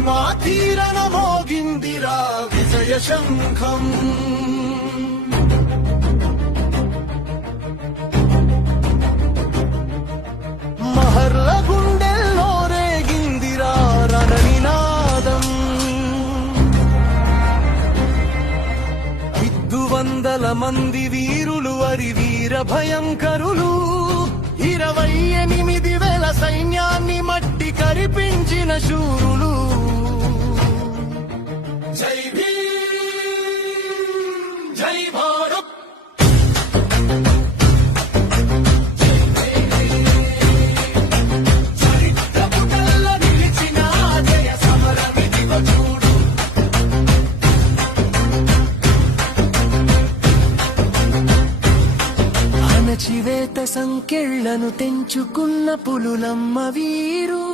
భీమా తీరన మోగిందిరా విజయ శంఖం. మహర్ల గుండెల్లో రేగిందిరా రణనినాదం. 500 మంది వీరులు అరి వీర భయంకరులు 28,000 సైన్యాన్ని మట్టి కరిపించిన శూరులు. జై భీమ్ జై భారత్. అణచివేత సంకెళ్లను తెంచుకున్న పులులమ్మ వీరు,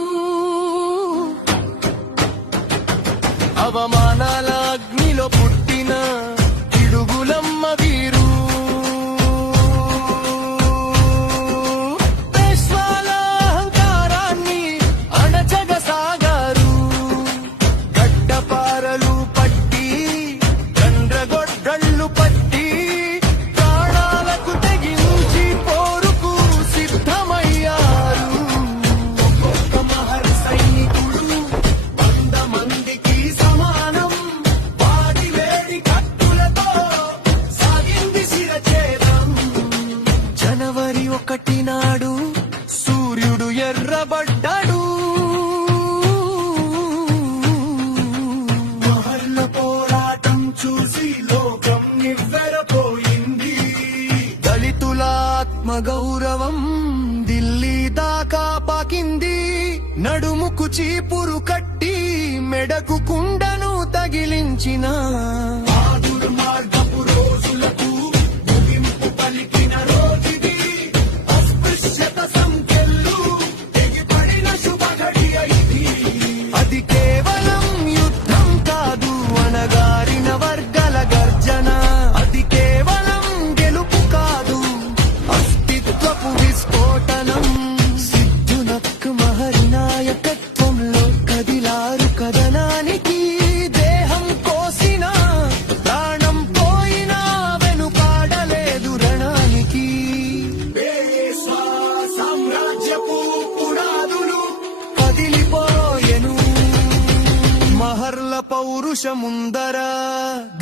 అవమానాల అగ్నిలో పుట్టిన పిడుగులమ్మ వీరు. పేష్వాల అహంకారాన్ని అణచగసాగారు. గడ్డపారలు పట్టి గండ్రగొడ్డళ్ళు పట్టి ప్రాణాలకు తెగించి పోరుకు సిద్ధమయ్యారు. ఒక్కొక్క మహర్ సైనికుడు 100 మందికి సమానం. వాడి వేడి కత్తులతో సాగింది శిరఛేదం. జనవరి 1 నాడు సూర్యుడు ఎర్రబడ్డాడు. మహర్ల పోరాటం చూసి లోకం నివ్వెరపోయింది. దళితుల ఆత్మగౌరవం ఢిల్లీ దాకా పాకింది. నడుముకు చీపురు కట్టి మెడకు కుండను తగిలించిన మార్గపు రోజులకు ముగింపు పలికిన రోజుది. అస్పృశ్యత సంఖ్యలు తెగిపడిన శుభఘడియ ఇది. అది కేవలం యుద్ధం కాదు, అణగారిన వర్గాల గర్జన. అది కేవలం గెలుపు కాదు, అస్తిత్వపు విస్ఫోటనం. సిద్ధునక్ మహరి నాయకత్వంలో కదిలారు కథనానికి. దేహం కోసిన ప్రాణం పోయినా వెనుకాడలేదు రణానికి. పేష్వా సామ్రాజ్యపు పునాదులు కదిలిపోయెను. మహర్ల పౌరుషముందర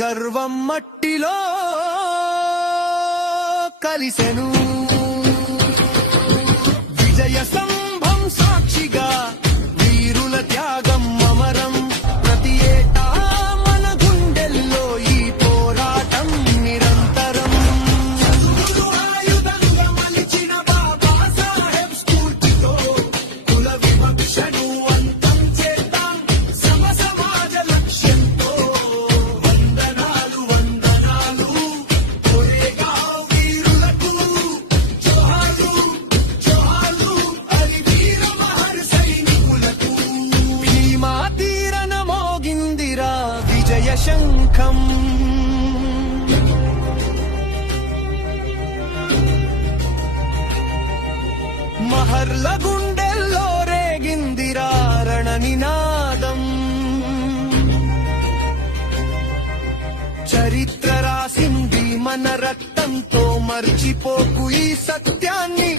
గర్వం మట్టిలో కలిసెను. విజయ సంభం సాక్షిగా వీరుల త్యాగం అమరం. ప్రతి ఏటా మన గుండెల్లో ఈ పోరాటం నిరంతరం. చదువులు ఆయుధంగా మలిచిన బాబా సాహెబ్ స్ఫూర్తితో కుల వివక్షను అంతం చేద్దాం సమ సమాజ లక్ష్యంతో. వందనాలు వందనాలు కొరేగావ్ వీరులకు. జోహారు జోహారు అరి వీర మహర్ సైనికులకు. భీమా తీరన మోగిందిరా విజయ శంఖం. మహర్ల గుండెల్లో రేగిందిరా రణనినాదం. చరిత్ర రాసింది మన రక్తంతో. మర్చిపోకు ఈ సత్యాన్ని.